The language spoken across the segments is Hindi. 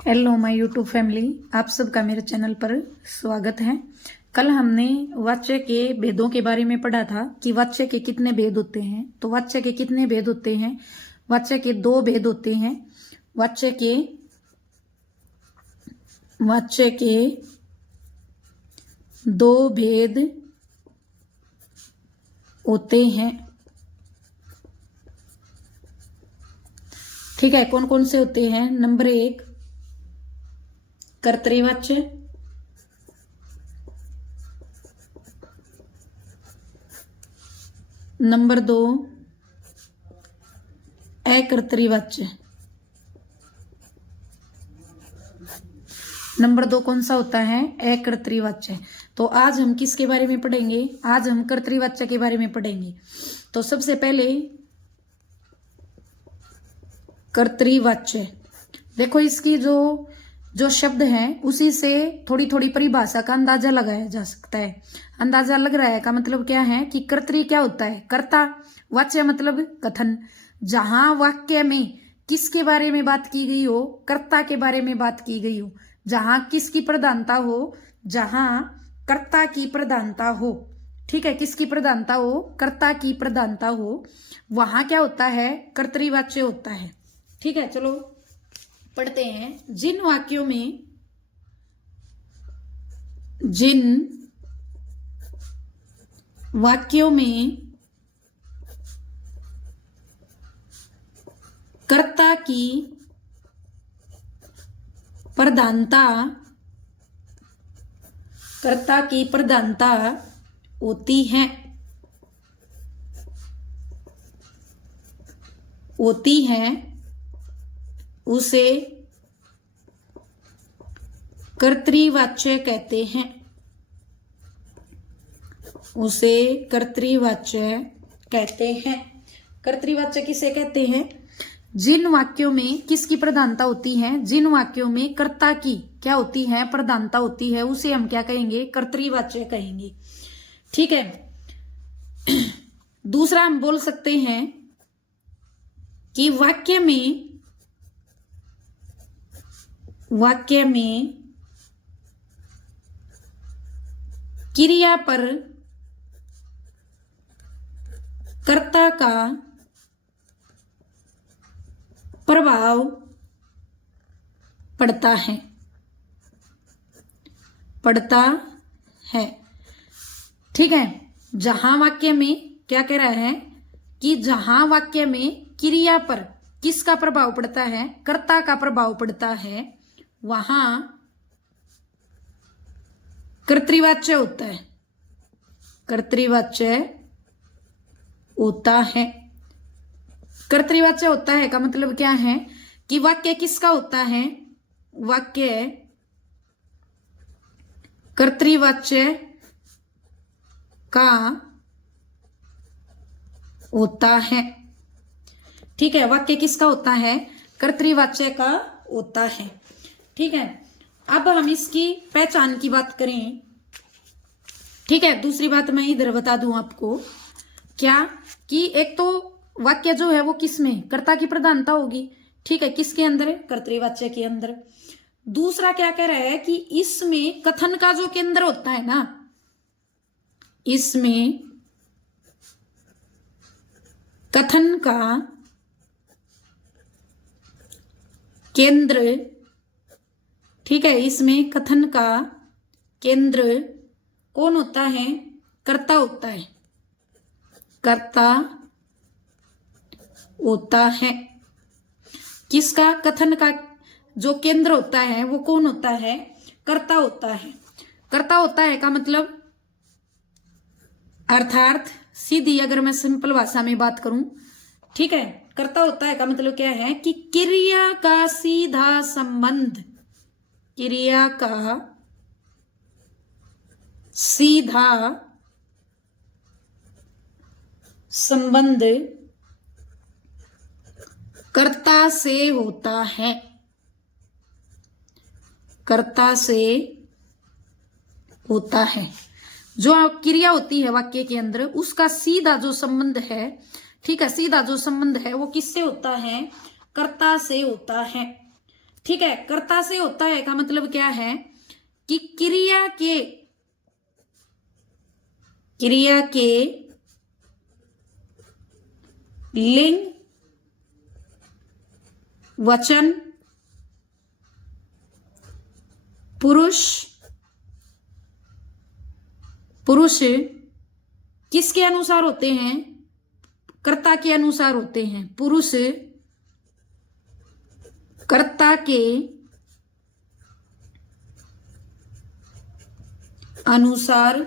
हेलो माय यूट्यूब फैमिली, आप सबका मेरे चैनल पर स्वागत है। कल हमने वाच्य के भेदों के बारे में पढ़ा था कि वाच्य के कितने भेद होते हैं। तो वाच्य के कितने भेद होते हैं? वाच्य के दो भेद होते हैं। वाच्य के दो भेद होते हैं। ठीक है, कौन कौन से होते हैं? नंबर 1 कर्तृवाच्य, नंबर 2 अकर्तृवाच्य। नंबर 2 कौन सा होता है? अकर्तृवाच्य। तो आज हम किसके बारे में पढ़ेंगे? आज हम कर्तृवाच्य के बारे में पढ़ेंगे। तो सबसे पहले कर्तृवाच्य देखो, इसकी जो शब्द है उसी से थोड़ी थोड़ी परिभाषा का अंदाजा लगाया जा सकता है। अंदाजा लग रहा है का मतलब क्या है कि कर्तृ क्या होता है? कर्ता। वाच्य मतलब कथन। जहां वाक्य में किसके बारे में बात की गई हो? कर्ता के बारे में बात की गई हो। जहां किसकी प्रधानता हो? जहां कर्ता की प्रधानता हो। ठीक है, किसकी प्रधानता हो? कर्ता की प्रधानता हो। वहां क्या होता है? कर्तृवाच्य होता है। ठीक है, चलो पढ़ते हैं। जिन वाक्यों में कर्ता की प्रधानता होती है उसे कर्तृवाच्य कहते हैं। उसे कर्तृवाच्य कहते हैं। कर्तृवाच्य किसे कहते हैं? जिन वाक्यों में किसकी प्रधानता होती है? जिन वाक्यों में कर्ता की क्या होती है? प्रधानता होती है, उसे हम क्या कहेंगे? कर्तृवाच्य कहेंगे। ठीक है। दूसरा हम बोल सकते हैं कि वाक्य में क्रिया पर कर्ता का प्रभाव पड़ता है। ठीक है, जहां वाक्य में क्या कह रहा है कि जहां वाक्य में क्रिया पर किसका प्रभाव पड़ता है? कर्ता का प्रभाव पड़ता है, वहां कर्तृवाच्य होता है। कर्तृवाच्य होता है। कर्तृवाच्य होता है का मतलब क्या है कि वाक्य किसका होता है? वाक्य कर्तृवाच्य का होता है। ठीक है, वाक्य किसका होता है? कर्तृवाच्य का होता है। ठीक है, अब हम इसकी पहचान की बात करें। ठीक है, दूसरी बात मैं इधर बता दूं आपको, क्या कि एक तो वाक्य जो है वो किसमें? कर्ता की प्रधानता होगी। ठीक है, किसके अंदर? कर्तृवाच्य के अंदर। दूसरा क्या कह रहा है कि इसमें कथन का जो केंद्र होता है ना, इसमें कथन का केंद्र, ठीक है, इसमें कथन का केंद्र कौन होता है? कर्ता होता है। कर्ता होता है। किसका? कथन का जो केंद्र होता है वो कौन होता है? कर्ता होता है। कर्ता होता है का मतलब, अर्थात सीधी अगर मैं सिंपल भाषा में बात करूं, ठीक है, कर्ता होता है का मतलब क्या है कि क्रिया का सीधा संबंध, क्रिया का सीधा संबंध कर्ता से होता है। कर्ता से होता है। जो क्रिया होती है वाक्य के अंदर, उसका सीधा जो संबंध है, ठीक है, सीधा जो संबंध है वो किससे होता है? कर्ता से होता है। ठीक है, कर्ता से होता है का मतलब क्या है कि क्रिया के लिंग, वचन, पुरुष किसके अनुसार होते हैं? कर्ता के अनुसार होते हैं। पुरुष कर्ता के अनुसार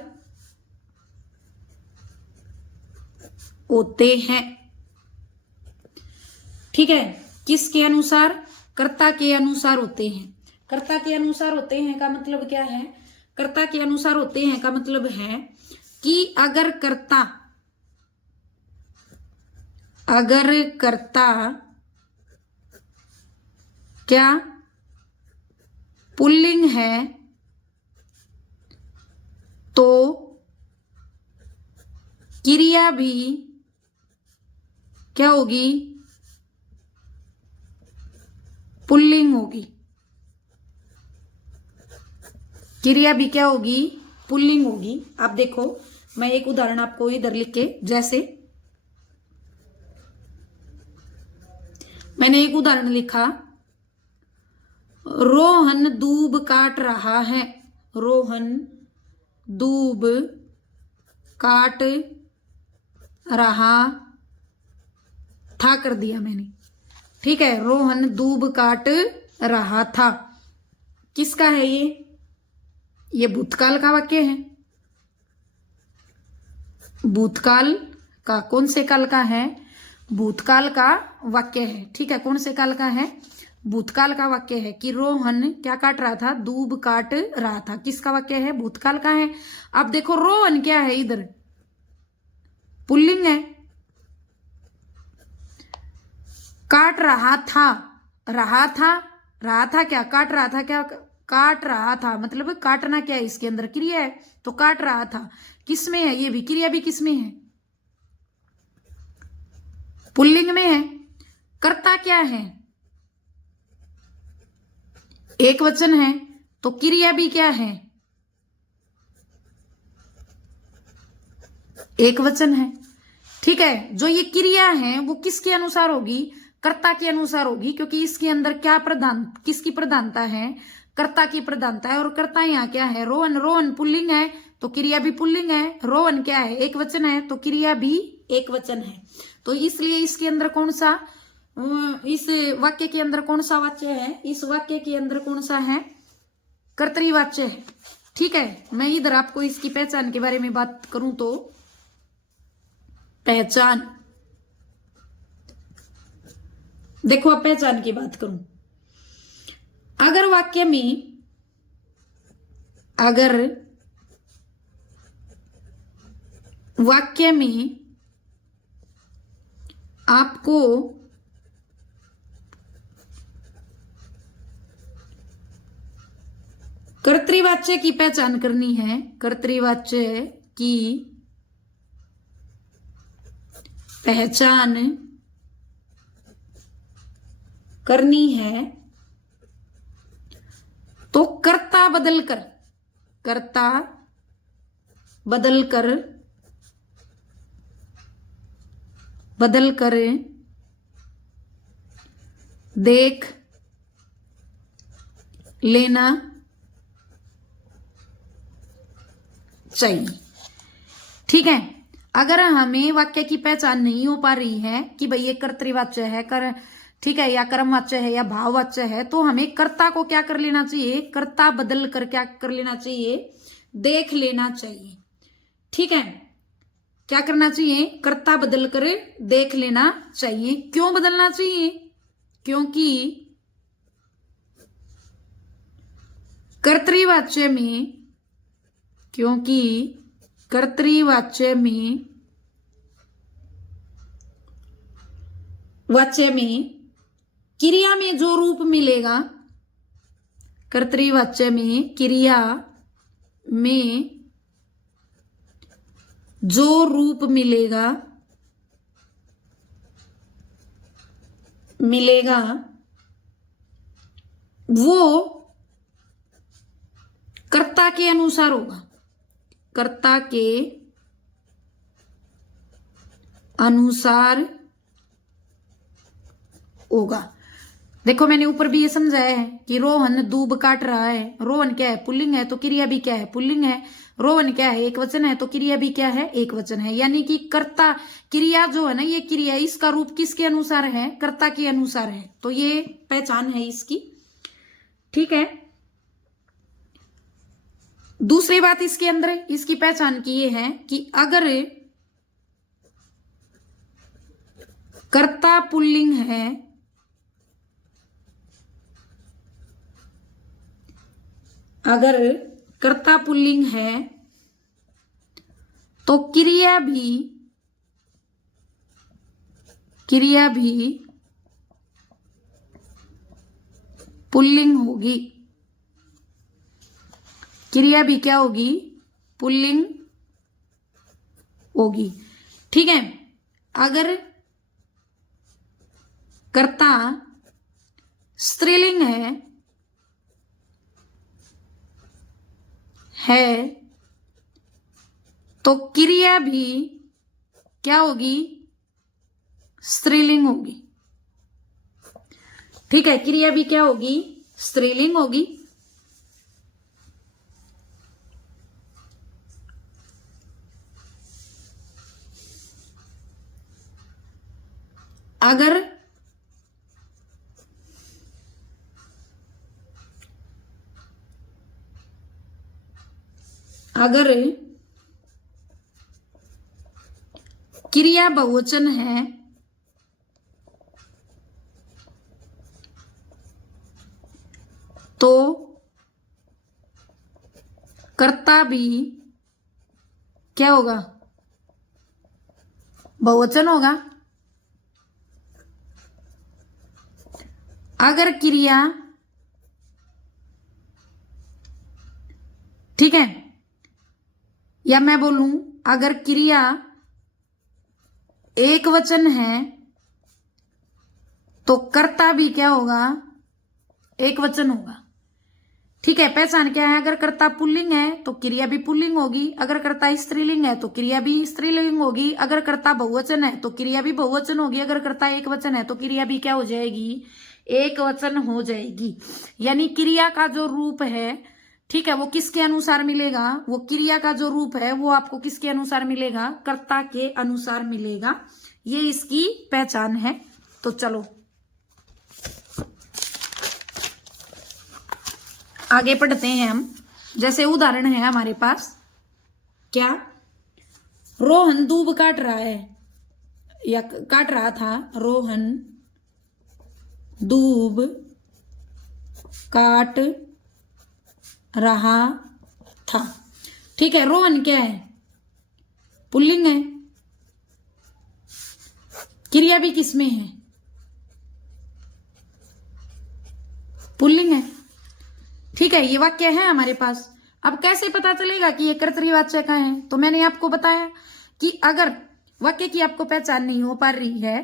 होते हैं। ठीक है, किसके अनुसार? कर्ता के अनुसार होते हैं। कर्ता के अनुसार होते हैं का मतलब क्या है? कर्ता के अनुसार होते हैं का मतलब है कि अगर कर्ता क्या पुल्लिंग है तो क्रिया भी क्या होगी? पुल्लिंग होगी। क्रिया भी क्या होगी? पुल्लिंग होगी। आप देखो, मैं एक उदाहरण आपको इधर लिख के, जैसे मैंने एक उदाहरण लिखा, रोहन दूब काट रहा है। रोहन दूब काट रहा था, कर दिया मैंने। ठीक है, रोहन दूब काट रहा था। किसका है ये भूतकाल का वाक्य है। भूतकाल का, कौन से काल का है? भूतकाल का वाक्य है। ठीक है, कौन से काल का है? भूतकाल का वाक्य है कि रोहन क्या काट रहा था? दूब काट रहा था। किसका वाक्य है? भूतकाल का है। अब देखो, रोहन क्या है? इधर पुल्लिंग है। काट रहा था, रहा था क्या? काट रहा था क्या? काट रहा था मतलब काटना क्या है? इसके अंदर क्रिया है, तो काट रहा था किसमें है? ये भी क्रिया भी किसमें है? पुल्लिंग में है। कर्ता क्या है? एक वचन है, तो क्रिया भी क्या है? एक वचन है। ठीक है, जो ये क्रिया है वो किसके अनुसार होगी? कर्ता के अनुसार होगी, क्योंकि इसके अंदर क्या किसकी प्रधानता है? कर्ता की प्रधानता है। और कर्ता यहाँ क्या है? रोहन। रोहन पुल्लिंग है तो क्रिया भी पुल्लिंग है। रोहन क्या है? एक वचन है, तो क्रिया भी एक वचन है। तो इसलिए इसके अंदर कौन सा, इस वाक्य के अंदर कौन सा वाच्य है? इस वाक्य के अंदर कौन सा है? कर्तृवाच्य है। ठीक है, मैं इधर आपको इसकी पहचान के बारे में बात करूं तो पहचान, देखो अब पहचान की बात करूं, अगर वाक्य में आपको कर्तृवाच्य की पहचान करनी है, कर्तृवाच्य की पहचान करनी है, तो कर्ता बदल कर देख लेना चाहिए। ठीक है, अगर हमें वाक्य की पहचान नहीं हो पा रही है कि भाई ये कर्तृवाच्य है, ठीक है, या कर्मवाच्य है या भाववाच्य है, तो हमें कर्ता को क्या कर लेना चाहिए? कर्ता बदल कर क्या कर लेना चाहिए? देख लेना चाहिए। ठीक है, क्या करना चाहिए? कर्ता बदल कर देख लेना चाहिए। क्यों बदलना चाहिए? क्योंकि कर्तृवाच्य में क्रिया में जो रूप मिलेगा, कर्तृवाच्य में क्रिया में जो रूप मिलेगा वो कर्ता के अनुसार होगा, कर्ता के अनुसार होगा। देखो मैंने ऊपर भी ये समझाया है कि रोहन दूब काट रहा है, रोहन क्या है, पुल्लिंग है, तो क्रिया भी क्या है, पुल्लिंग है। रोहन क्या है, एक वचन है, तो क्रिया भी क्या है, एक वचन है। यानी कि कर्ता क्रिया जो है ना, ये क्रिया इसका रूप किसके अनुसार है, कर्ता के अनुसार है। तो ये पहचान है इसकी, ठीक है। दूसरी बात इसके अंदर इसकी पहचान की ये है कि अगर कर्ता पुल्लिंग है, अगर कर्ता पुल्लिंग है तो क्रिया भी पुल्लिंग होगी, क्रिया भी क्या होगी, पुल्लिंग होगी, ठीक है। अगर कर्ता स्त्रीलिंग है तो क्रिया भी क्या होगी, स्त्रीलिंग होगी, ठीक है। क्रिया भी क्या होगी, स्त्रीलिंग होगी। अगर क्रिया बहुवचन है तो कर्ता भी क्या होगा, बहुवचन होगा। अगर क्रिया, ठीक है, या मैं बोलूं अगर क्रिया एक वचन है तो कर्ता भी क्या होगा, एक वचन होगा, ठीक है। पहचान क्या है, अगर कर्ता पुल्लिंग है तो क्रिया भी पुल्लिंग होगी, अगर कर्ता स्त्रीलिंग है तो क्रिया भी स्त्रीलिंग होगी, अगर कर्ता बहुवचन है तो क्रिया भी बहुवचन होगी, अगर कर्ता एक वचन है तो क्रिया भी क्या हो जाएगी, एक वचन हो जाएगी। यानी क्रिया का जो रूप है, ठीक है, वो किसके अनुसार मिलेगा, वो क्रिया का जो रूप है वो आपको किसके अनुसार मिलेगा, कर्ता के अनुसार मिलेगा। ये इसकी पहचान है। तो चलो आगे पढ़ते हैं हम। जैसे उदाहरण है हमारे पास, क्या, रोहन दूब काट रहा है या काट रहा था, रोहन दूब काट रहा था, ठीक है। रोहन क्या है, पुल्लिंग है, क्रिया भी किसमें है, पुल्लिंग है, ठीक है। ये वाक्य है हमारे पास। अब कैसे पता चलेगा कि ये कर्तृवाचक का है, तो मैंने आपको बताया कि अगर वाक्य की आपको पहचान नहीं हो पा रही है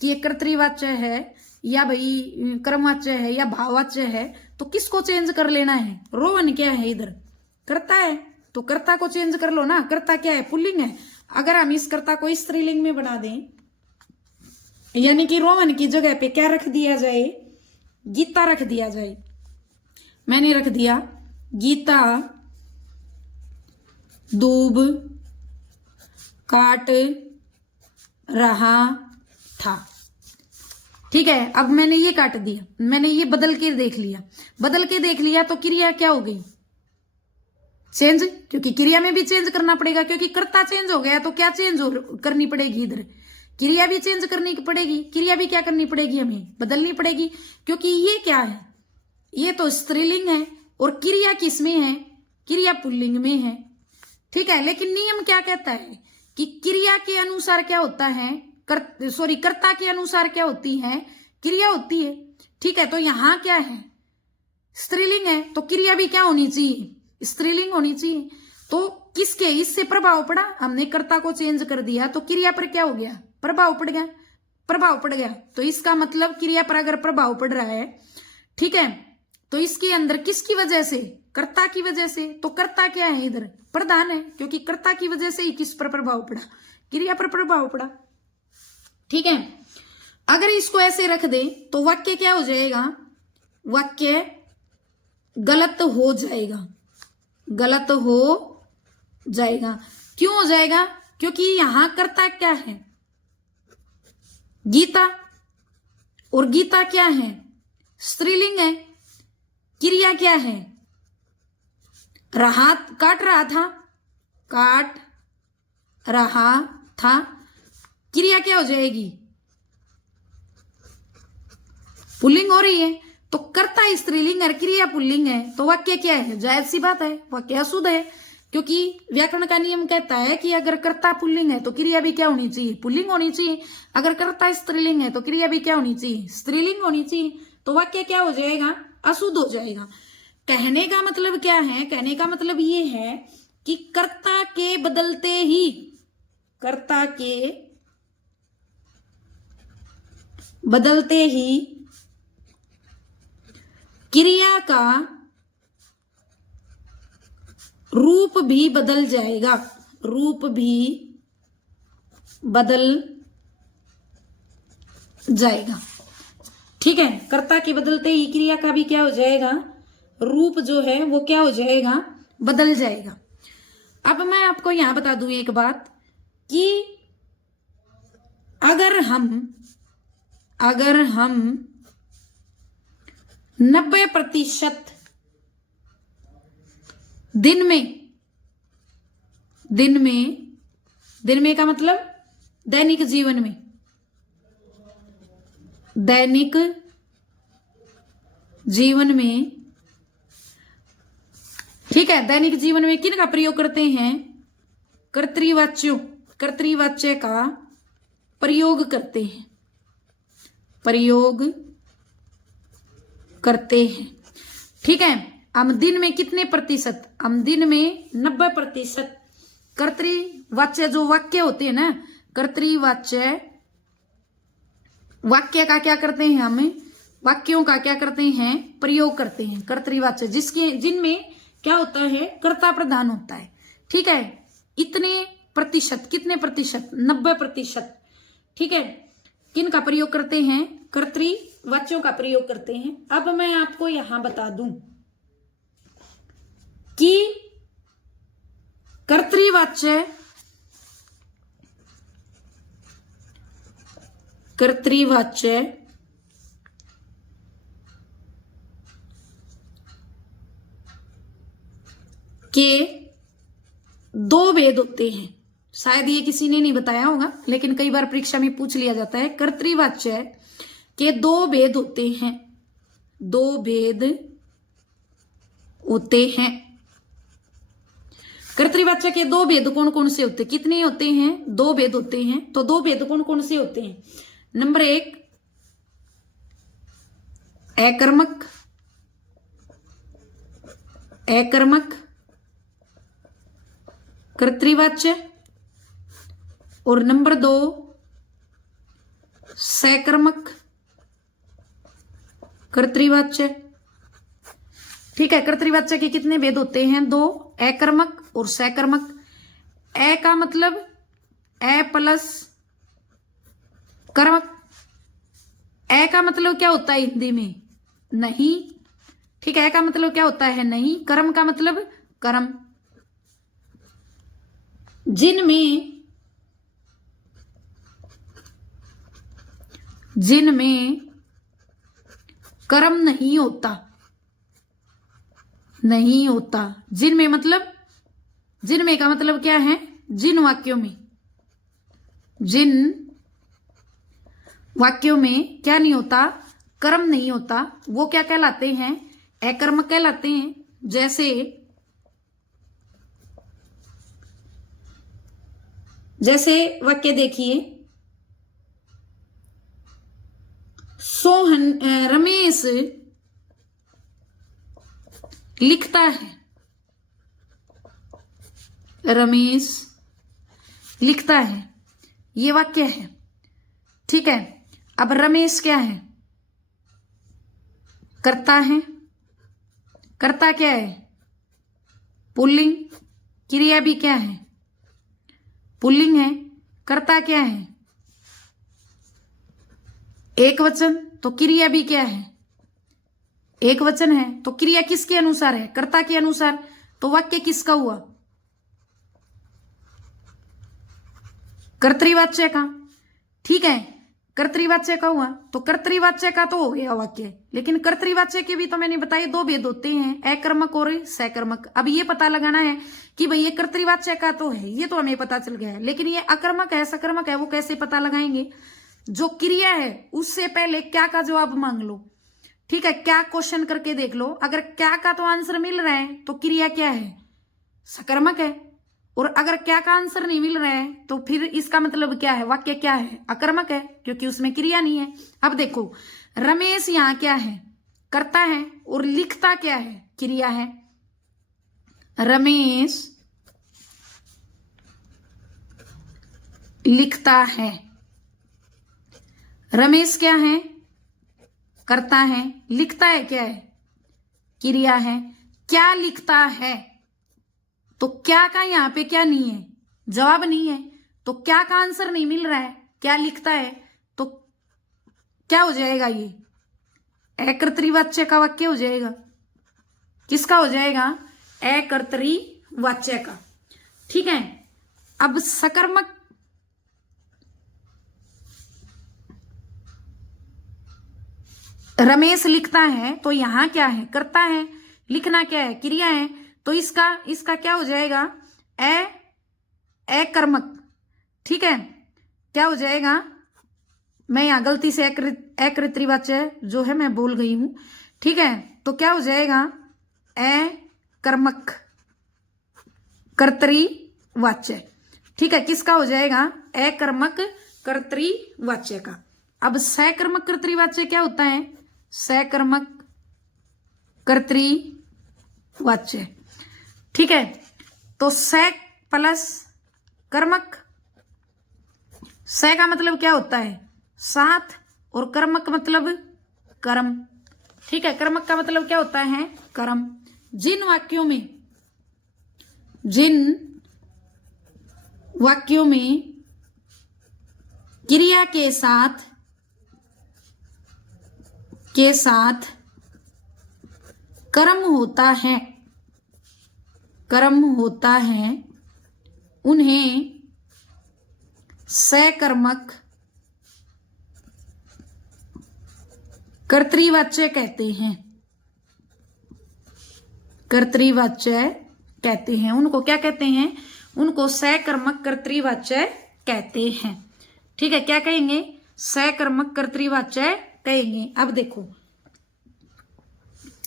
कि ये कर्तृवाच्य है या भाई कर्मवाच्य है या भाववाच्य है, तो किसको चेंज कर लेना है, रोहन क्या है, इधर कर्ता है तो कर्ता को चेंज कर लो ना। कर्ता क्या है, पुल्लिंग है। अगर हम इस कर्ता को स्त्रीलिंग में बना दें, यानी कि रोहन की जगह पे क्या रख दिया जाए, गीता रख दिया जाए। मैंने रख दिया गीता दूब काट रहा था, ठीक है। अब मैंने ये काट दिया, मैंने ये बदल के देख लिया, तो क्रिया क्या हो गई, चेंज, क्योंकि क्रिया में भी चेंज करना पड़ेगा, क्योंकि कर्ता चेंज हो गया तो क्या चेंज करनी पड़ेगी, इधर क्रिया भी चेंज करनी पड़ेगी, क्रिया भी क्या करनी पड़ेगी, हमें बदलनी पड़ेगी। क्योंकि ये क्या है, ये तो स्त्रीलिंग है और क्रिया किसमें है, क्रिया पुल्लिंग में है, ठीक है। लेकिन नियम क्या कहता है कि क्रिया के अनुसार क्या होता है, कर्ता के अनुसार क्या होती है, क्रिया होती है, ठीक है। तो यहां क्या है, स्त्रीलिंग है तो क्रिया भी क्या होनी चाहिए, स्त्रीलिंग होनी चाहिए। तो किसके इससे प्रभाव पड़ा, हमने कर्ता को चेंज कर दिया तो क्रिया पर क्या हो गया, प्रभाव पड़ गया। तो इसका मतलब क्रिया पर अगर प्रभाव पड़ रहा है, ठीक है, तो इसके अंदर किसकी वजह से, कर्ता की वजह से। तो कर्ता क्या है इधर, प्रधान है, क्योंकि कर्ता की वजह से ही किस पर प्रभाव पड़ा, क्रिया पर प्रभाव पड़ा। ठीक है, अगर इसको ऐसे रख दे तो वाक्य क्या हो जाएगा, वाक्य गलत हो जाएगा, गलत हो जाएगा। क्यों हो जाएगा, क्योंकि यहां कर्ता क्या है, गीता, और गीता क्या है, स्त्रीलिंग है। क्रिया क्या है, रहा, काट रहा था, काट रहा था। क्रिया क्या हो जाएगी, पुल्लिंग हो रही है। तो कर्ता स्त्रीलिंग और क्रिया पुल्लिंग है, तो वाक्य क्या है, जायज सी बात है, वाक्य अशुद्ध है। क्योंकि व्याकरण का नियम कहता है कि अगर कर्ता पुल्लिंग है तो क्रिया भी क्या होनी चाहिए, पुल्लिंग होनी चाहिए। अगर कर्ता स्त्रीलिंग है तो क्रिया भी क्या होनी चाहिए, स्त्रीलिंग होनी चाहिए। तो वाक्य क्या हो जाएगा, अशुद्ध हो जाएगा। कहने का मतलब क्या है, कहने का मतलब ये है कि कर्ता के बदलते ही, कर्ता के बदलते ही क्रिया का रूप भी बदल जाएगा, रूप भी बदल जाएगा। ठीक है, कर्ता के बदलते ही क्रिया का भी क्या हो जाएगा, रूप जो है वो क्या हो जाएगा, बदल जाएगा। अब मैं आपको यहां बता दूं एक बात कि अगर हम 90% दिन में का मतलब दैनिक जीवन में, दैनिक जीवन में, ठीक है, दैनिक जीवन में किन का प्रयोग करते हैं, कर्तृवाच्यों, कर्तृवाच्य का प्रयोग करते हैं, प्रयोग करते हैं। ठीक है, हम दिन में कितने प्रतिशत, हम दिन में 90% कर्तृवाच्य जो वाक्य होते हैं ना, कर्तृवाच्य वाक्य का क्या करते हैं, हमें वाक्यों का क्या करते हैं, प्रयोग करते हैं। कर्तृवाच्य जिसके, जिनमें क्या होता है, कर्ता प्रधान होता है। ठीक है, इतने प्रतिशत, कितने प्रतिशत, 90%। ठीक है, किन का प्रयोग करते हैं, कर्तृवाच्यों का प्रयोग करते हैं। अब मैं आपको यहां बता दूं कि कर्तृवाच्य के 2 भेद होते हैं। शायद ये किसी ने नहीं बताया होगा, लेकिन कई बार परीक्षा में पूछ लिया जाता है। कर्तृवाच्य के 2 भेद होते हैं, 2 भेद होते हैं। कर्तृवाच्य के 2 भेद कौन कौन से होते हैं, कितने होते हैं, 2 भेद होते हैं। तो 2 भेद कौन कौन से होते हैं, नंबर 1 अकर्मक, अकर्मक कर्तृवाच्य, और नंबर 2 सकर्मक कर्तृवाच्य। ठीक है, कर्तृवाच्य के कितने भेद होते हैं, 2, अकर्मक और सकर्मक। ए का मतलब ए प्लस कर्मक, ए का मतलब क्या होता है हिंदी में, नहीं। ठीक है, ए का मतलब क्या होता है, नहीं। कर्म का मतलब कर्म। जिनमें कर्म नहीं होता, नहीं होता। जिनमें मतलब, जिनमें का मतलब क्या है, जिन वाक्यों में, जिन वाक्यों में क्या नहीं होता, कर्म नहीं होता, वो क्या कहलाते हैं, अकर्मक कहलाते हैं। जैसे वाक्य देखिए, सोहन, रमेश लिखता है, रमेश लिखता है, ये वाक्य है। ठीक है, अब रमेश क्या है, कर्ता है, कर्ता क्या है? पुल्लिंग। क्रिया भी क्या है? पुल्लिंग है। कर्ता क्या है? एक वचन। तो क्रिया भी क्या है? एक वचन है। तो क्रिया किसके अनुसार है? कर्ता के अनुसार। तो वाक्य किसका हुआ? कर्तृवाच्य का। ठीक है, कर्तृवाच्य का हुआ। तो कर्तृवाच्य का तो हो गया वाक्य, लेकिन कर्तृवाच्य के भी तो मैंने बताया दो भेद होते हैं, अकर्मक और सकर्मक। अब ये पता लगाना है कि भाई ये कर्तृवाच्य का तो है, ये तो हमें पता चल गया है, लेकिन ये अकर्मक है सकर्मक है वो कैसे पता लगाएंगे? जो क्रिया है उससे पहले क्या का जवाब मांग लो। ठीक है, क्या क्वेश्चन करके देख लो। अगर क्या का तो आंसर मिल रहा है तो क्रिया क्या है? सकर्मक है। और अगर क्या का आंसर नहीं मिल रहा है तो फिर इसका मतलब क्या है? वाक्य क्या है? अकर्मक है, क्योंकि उसमें क्रिया नहीं है। अब देखो, रमेश यहाँ क्या है? कर्ता है। और लिखता क्या है? क्रिया है। रमेश लिखता है। रमेश क्या है? कर्ता है। लिखता है क्या है? क्रिया है। क्या लिखता है? तो क्या का यहां पे क्या नहीं है? जवाब नहीं है। तो क्या का आंसर नहीं मिल रहा है, क्या लिखता है, तो क्या हो जाएगा? ये अकर्तृवाच्य का वाक्य हो जाएगा। किसका हो जाएगा? अकर्तृवाच्य का। ठीक है, अब सकर्मक रमेश लिखता है तो यहां क्या है? कर्ता है। लिखना क्या है? क्रिया है। तो इसका क्या हो जाएगा? अकर्मक। ठीक है, क्या हो जाएगा? मैं यहां गलती से अकृतृवाच्य जो है मैं बोल गई हूं। ठीक है, तो क्या हो जाएगा? अकर्मक कर्तृवाच्य। ठीक है, किसका हो जाएगा? अकर्मक कर्तृवाच्य का। अब सकर्मक कर्तृवाच्य क्या होता है? सकर्मक कर्तृवाच्य। ठीक है, तो सैक प्लस कर्मक। सै का मतलब क्या होता है? साथ। और कर्मक मतलब कर्म। ठीक है, कर्मक का मतलब क्या होता है? कर्म। जिन वाक्यों में क्रिया के साथ कर्म होता है उन्हें सकर्मक कर्तृवाच्य कहते हैं। कर्तृवाच्य कहते हैं उनको। क्या कहते हैं? उनको सकर्मक कर्तृवाच्य कहते हैं। ठीक है, क्या कहेंगे? सकर्मक कर्तृवाच्य कहेंगे। अब देखो,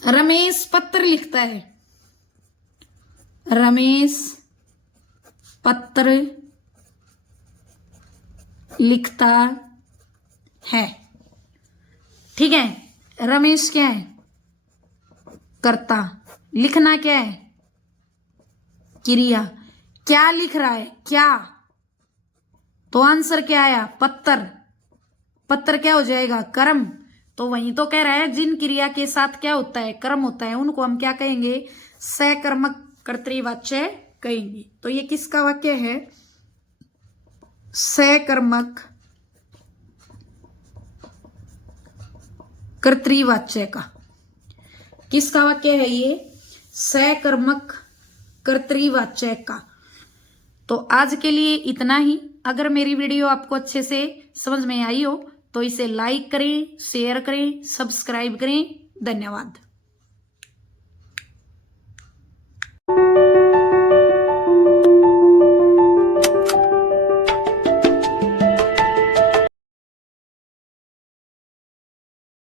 रमेश पत्र लिखता है। रमेश पत्र लिखता है। ठीक है, रमेश क्या है? कर्ता। लिखना क्या है? क्रिया। क्या लिख रहा है? क्या। तो आंसर क्या आया? पत्र। पत्र क्या हो जाएगा? कर्म। तो वही तो कह रहा है जिन क्रिया के साथ क्या होता है? कर्म होता है, उनको हम क्या कहेंगे? सकर्मक कर्तृवाच्य कहेंगे। तो ये किसका वाक्य है? सकर्मक कर्तृवाच्य का। किसका वाक्य है ये? सकर्मक कर्तृवाच्य का। तो आज के लिए इतना ही। अगर मेरी वीडियो आपको अच्छे से समझ में आई हो तो इसे लाइक करें, शेयर करें, सब्सक्राइब करें। धन्यवाद।